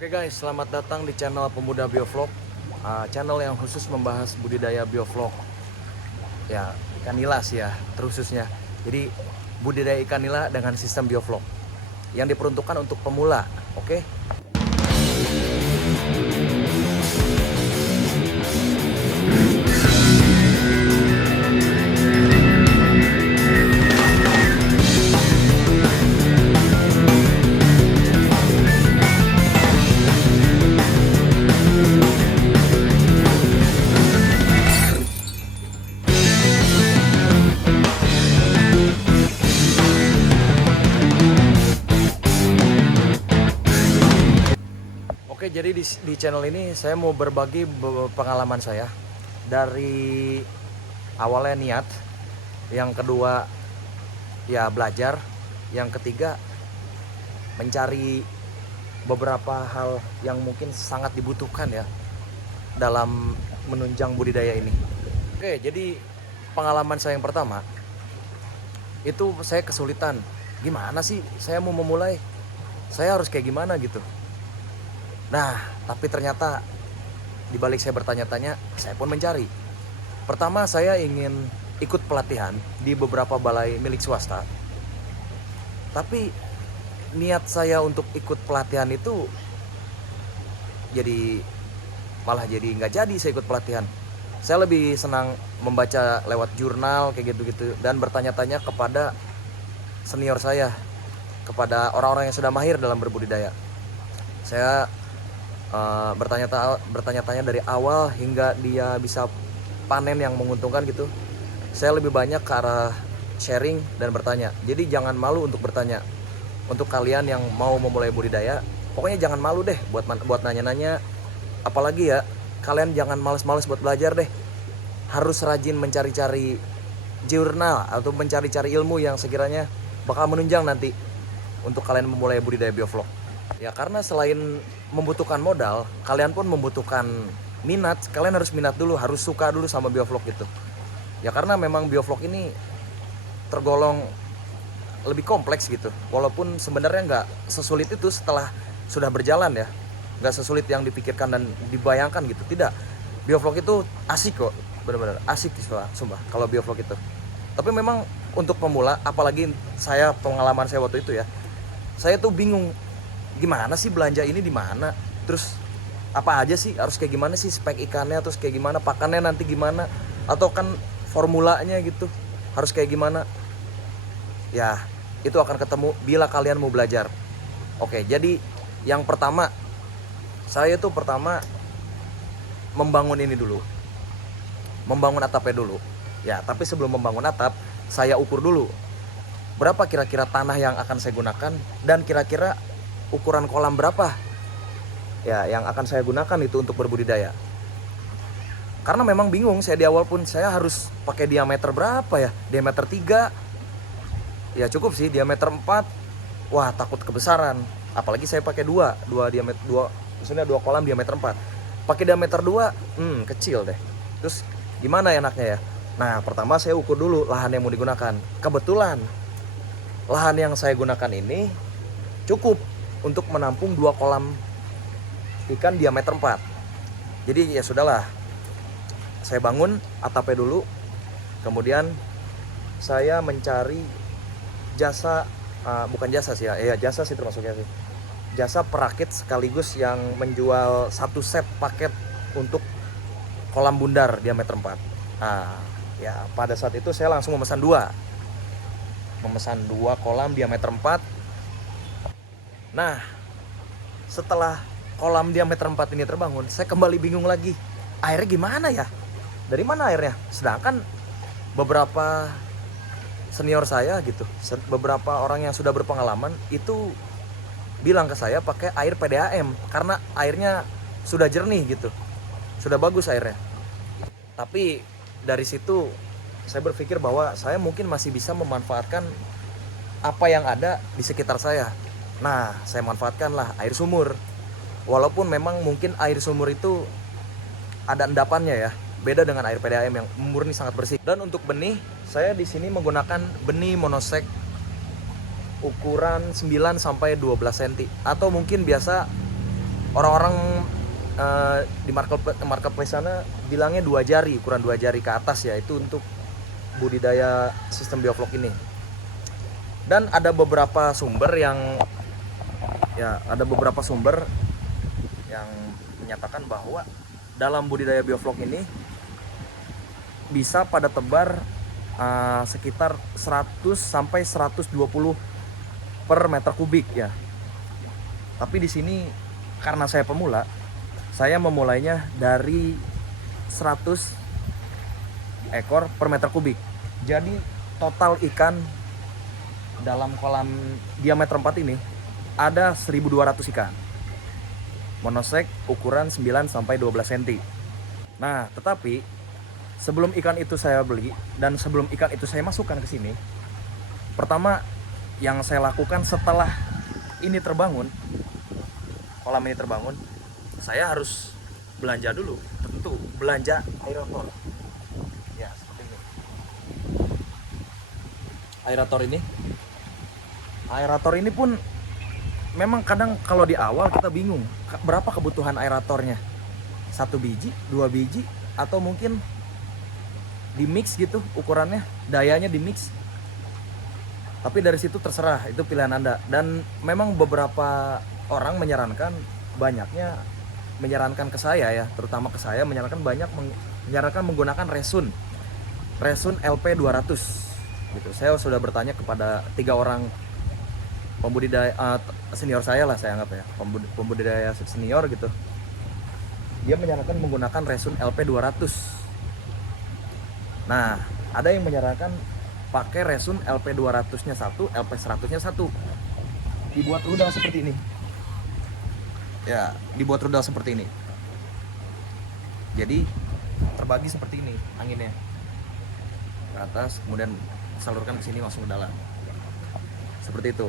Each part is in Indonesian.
Oke guys, selamat datang di channel Pemuda Biovlog, channel yang khusus membahas budidaya biovlog. Ya, ikan nila sih ya, terususnya. Jadi budidaya ikan nila dengan sistem biovlog yang diperuntukkan untuk pemula. Oke. Oke, jadi di channel ini saya mau berbagi pengalaman saya dari awalnya niat, yang kedua ya belajar, yang ketiga mencari beberapa hal yang mungkin sangat dibutuhkan ya dalam menunjang budidaya ini. Oke, jadi pengalaman saya yang pertama itu saya kesulitan. Gimana sih saya mau memulai? Saya harus kayak gimana gitu. Nah, tapi ternyata di balik saya bertanya-tanya, saya pun mencari. Pertama, saya ingin ikut pelatihan di beberapa balai milik swasta. Tapi niat saya untuk ikut pelatihan itu malah jadi nggak jadi saya ikut pelatihan. Saya lebih senang membaca lewat jurnal kayak gitu-gitu dan bertanya-tanya kepada senior saya, kepada orang-orang yang sudah mahir dalam berbudidaya. Saya bertanya-tanya dari awal hingga dia bisa panen yang menguntungkan gitu. Saya lebih banyak ke arah sharing dan bertanya. Jadi jangan malu untuk bertanya. Untuk kalian yang mau memulai budidaya, pokoknya jangan malu deh buat nanya-nanya. Apalagi ya, kalian jangan males-males buat belajar deh. Harus rajin mencari-cari jurnal atau mencari-cari ilmu yang sekiranya bakal menunjang nanti untuk kalian memulai budidaya biovlog. Ya, karena selain membutuhkan modal, kalian pun membutuhkan minat. Kalian harus minat dulu, harus suka dulu sama biovlog gitu. Ya karena memang biovlog ini tergolong lebih kompleks gitu. Walaupun sebenarnya nggak sesulit itu setelah sudah berjalan ya. Nggak sesulit yang dipikirkan dan dibayangkan gitu. Tidak. Biovlog itu asik kok. Benar-benar asik sumpah kalau biovlog itu. Tapi memang untuk pemula, apalagi saya, pengalaman saya waktu itu ya, saya tuh bingung. Gimana sih belanja ini di mana? Terus apa aja sih? Harus kayak gimana sih spek ikannya? Terus kayak gimana pakannya nanti gimana? Atau kan formulanya gitu harus kayak gimana? Ya, itu akan ketemu bila kalian mau belajar. Oke, jadi yang pertama, saya tuh pertama membangun ini dulu. Membangun atapnya dulu. Ya, tapi sebelum membangun atap, saya ukur dulu berapa kira-kira tanah yang akan saya gunakan dan kira-kira ukuran kolam berapa ya yang akan saya gunakan itu untuk berbudidaya. Karena memang bingung saya di awal pun, saya harus pakai diameter berapa ya, diameter 3 ya cukup sih, diameter 4 wah takut kebesaran, apalagi saya pakai dua maksudnya 2 kolam diameter 4, pakai diameter 2 kecil deh. Terus gimana enaknya ya? Nah, pertama saya ukur dulu lahan yang mau digunakan. Kebetulan lahan yang saya gunakan ini cukup untuk menampung 2 kolam ikan diameter 4. Jadi ya sudahlah, saya bangun atapnya dulu. Kemudian saya mencari jasa, bukan jasa sih ya, jasa sih termasuknya sih, jasa perakit sekaligus yang menjual satu set paket untuk kolam bundar diameter 4. Nah ya pada saat itu saya langsung memesan 2 kolam diameter 4. Nah, setelah kolam diameter 4 ini terbangun, saya kembali bingung lagi. Airnya gimana ya? Dari mana airnya? Sedangkan beberapa senior saya gitu, beberapa orang yang sudah berpengalaman itu bilang ke saya pakai air PDAM karena airnya sudah jernih gitu. Sudah bagus airnya. Tapi dari situ saya berpikir bahwa saya mungkin masih bisa memanfaatkan apa yang ada di sekitar saya. Nah, saya manfaatkanlah air sumur. Walaupun memang mungkin air sumur itu ada endapannya ya, beda dengan air PDAM yang murni sangat bersih. Dan untuk benih, saya di sini menggunakan benih monosek ukuran 9 sampai 12 cm atau mungkin biasa Orang-orang di marketplace sana bilangnya 2 jari, ukuran 2 jari ke atas ya, itu untuk budidaya sistem bioflok ini. Dan ada beberapa sumber yang menyatakan bahwa dalam budidaya bioflok ini bisa pada tebar sekitar 100 sampai 120 per meter kubik ya. Tapi di sini karena saya pemula, saya memulainya dari 100 ekor per meter kubik. Jadi total ikan dalam kolam diameter 4 ini ada 1.200 ikan. Monosek ukuran 9 sampai 12 cm. Nah, tetapi sebelum ikan itu saya beli dan sebelum ikan itu saya masukkan ke sini, pertama yang saya lakukan setelah ini terbangun, kolam ini terbangun, saya harus belanja dulu, tentu belanja aerator. Ya, seperti ini. Aerator ini pun memang kadang kalau di awal kita bingung berapa kebutuhan aeratornya. 1 biji, 2 biji, atau mungkin di mix gitu ukurannya, dayanya di mix. Tapi dari situ terserah, itu pilihan Anda. Dan memang beberapa orang menyarankan ke saya ya, terutama ke saya menyarankan menggunakan Resun LP200 gitu. Saya sudah bertanya kepada 3 orang pembudidaya senior saya lah, saya anggap ya, pembudidaya senior gitu. Dia menyarankan menggunakan Resun LP200. Nah, ada yang menyarankan pakai Resun LP200-nya 1, LP100-nya 1. Dibuat rudal seperti ini. Ya, dibuat rudal seperti ini. Jadi terbagi seperti ini anginnya. Ke atas, kemudian salurkan ke sini langsung ke dalam. Seperti itu.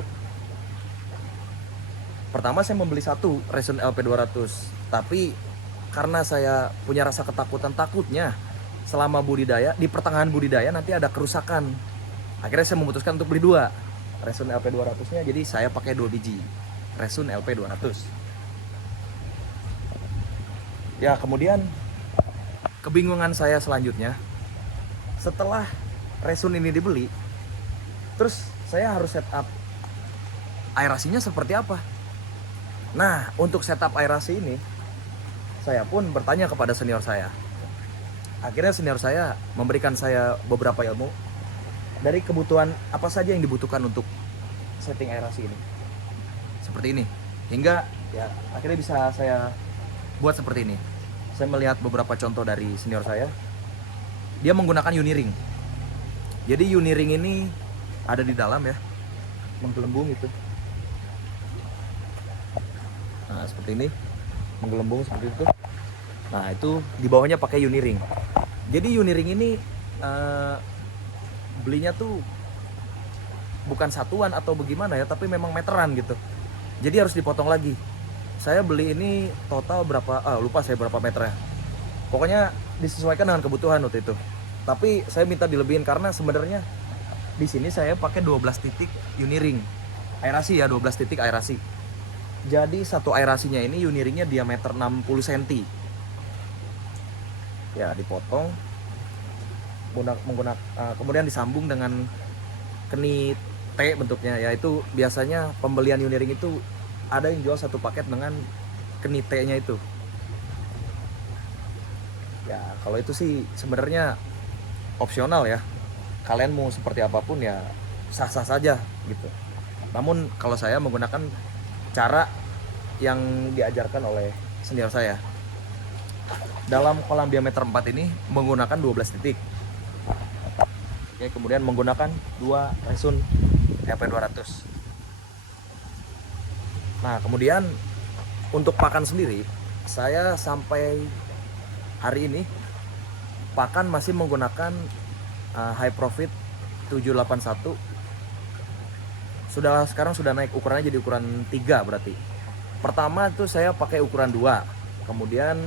Pertama saya membeli 1 Resun LP200, tapi karena saya punya rasa takutnya selama budidaya, di pertengahan budidaya nanti ada kerusakan. Akhirnya saya memutuskan untuk beli 2 Resun LP200-nya, jadi saya pakai 2 biji Resun LP200. Ya, kemudian kebingungan saya selanjutnya, setelah Resun ini dibeli, terus saya harus setup aerasinya seperti apa? Nah, untuk setup aerasi ini, saya pun bertanya kepada senior saya. Akhirnya senior saya memberikan saya beberapa ilmu dari kebutuhan apa saja yang dibutuhkan untuk setting aerasi ini. Seperti ini. Hingga ya akhirnya bisa saya buat seperti ini. Saya melihat beberapa contoh dari senior saya. Dia menggunakan Uniring. Jadi Uniring ini ada di dalam ya, menggelembung itu. Nah, seperti ini. Menggelembung seperti itu. Nah, itu di bawahnya pakai Uniring. Jadi Uniring ini belinya tuh bukan satuan atau bagaimana ya, tapi memang meteran gitu. Jadi harus dipotong lagi. Saya beli ini total berapa? Lupa saya berapa meternya. Pokoknya disesuaikan dengan kebutuhan waktu itu. Tapi saya minta dilebihin karena sebenarnya di sini saya pakai 12 titik Uniring. Aerasi ya, 12 titik aerasi. Jadi satu aerasinya ini Uniringnya diameter 60 cm. Ya, dipotong kemudian disambung dengan keni T bentuknya, yaitu biasanya pembelian Uniring itu ada yang jual 1 paket dengan keni T-nya itu. Ya, kalau itu sih sebenarnya opsional ya. Kalian mau seperti apapun ya sah-sah saja gitu. Namun kalau saya menggunakan cara yang diajarkan oleh senior saya. Dalam kolam diameter 4 ini menggunakan 12 titik. Oke, kemudian menggunakan 2 Resun LP200. Nah, kemudian untuk pakan sendiri, saya sampai hari ini pakan masih menggunakan High Profit 781. Sekarang sudah naik ukurannya jadi ukuran 3 berarti. Pertama itu saya pakai ukuran 2. Kemudian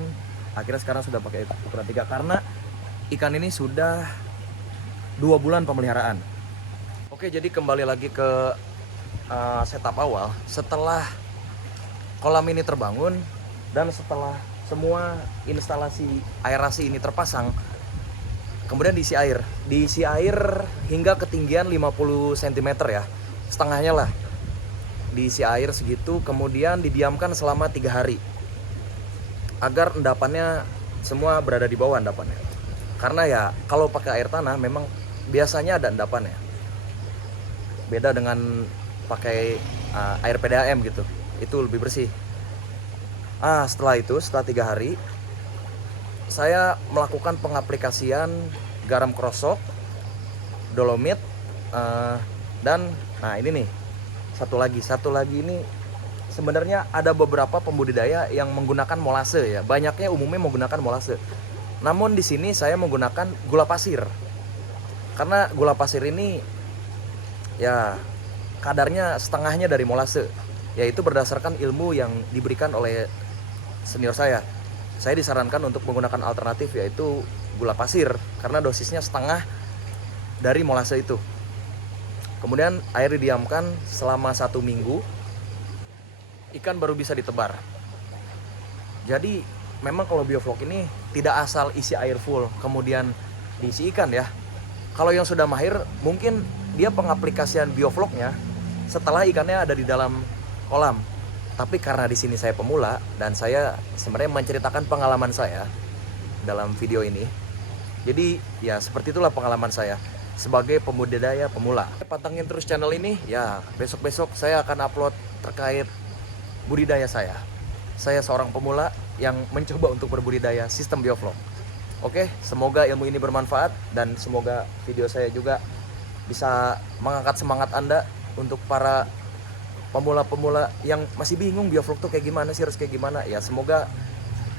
akhirnya sekarang sudah pakai ukuran 3 karena ikan ini sudah 2 bulan pemeliharaan. Oke, jadi kembali lagi ke setup awal. Setelah kolam ini terbangun, Dan setelah semua instalasi aerasi ini terpasang, kemudian diisi air hingga ketinggian 50 cm ya, setengahnya lah. Diisi air segitu, kemudian didiamkan selama 3 hari agar endapannya semua berada di bawah endapannya. Karena ya kalau pakai air tanah memang biasanya ada endapannya, beda dengan pakai air PDAM gitu, itu lebih bersih. Setelah 3 hari saya melakukan pengaplikasian garam krosok, dolomit, dan ini nih satu lagi ini sebenarnya ada beberapa pembudidaya yang menggunakan molase ya, banyaknya umumnya menggunakan molase. Namun di sini saya menggunakan gula pasir, karena gula pasir ini ya kadarnya setengahnya dari molase, yaitu berdasarkan ilmu yang diberikan oleh senior saya. Saya disarankan untuk menggunakan alternatif yaitu gula pasir karena dosisnya setengah dari molase itu. Kemudian air didiamkan selama 1 minggu, ikan baru bisa ditebar. Jadi memang kalau bioflok ini tidak asal isi air full kemudian diisi ikan ya. Kalau yang sudah mahir mungkin dia pengaplikasian biofloknya setelah ikannya ada di dalam kolam. Tapi karena di sini saya pemula dan saya sebenarnya menceritakan pengalaman saya dalam video ini. Jadi ya seperti itulah pengalaman saya sebagai pembudidaya pemula. Pantengin terus channel ini ya, besok-besok saya akan upload terkait budidaya saya. Saya seorang pemula yang mencoba untuk berbudidaya sistem bioflok. Oke, semoga ilmu ini bermanfaat dan semoga video saya juga bisa mengangkat semangat Anda untuk para pemula-pemula yang masih bingung bioflok tuh kayak gimana sih, harus kayak gimana. Ya semoga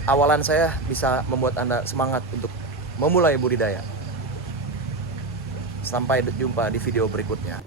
awalan saya bisa membuat Anda semangat untuk memulai budidaya. Sampai jumpa di video berikutnya.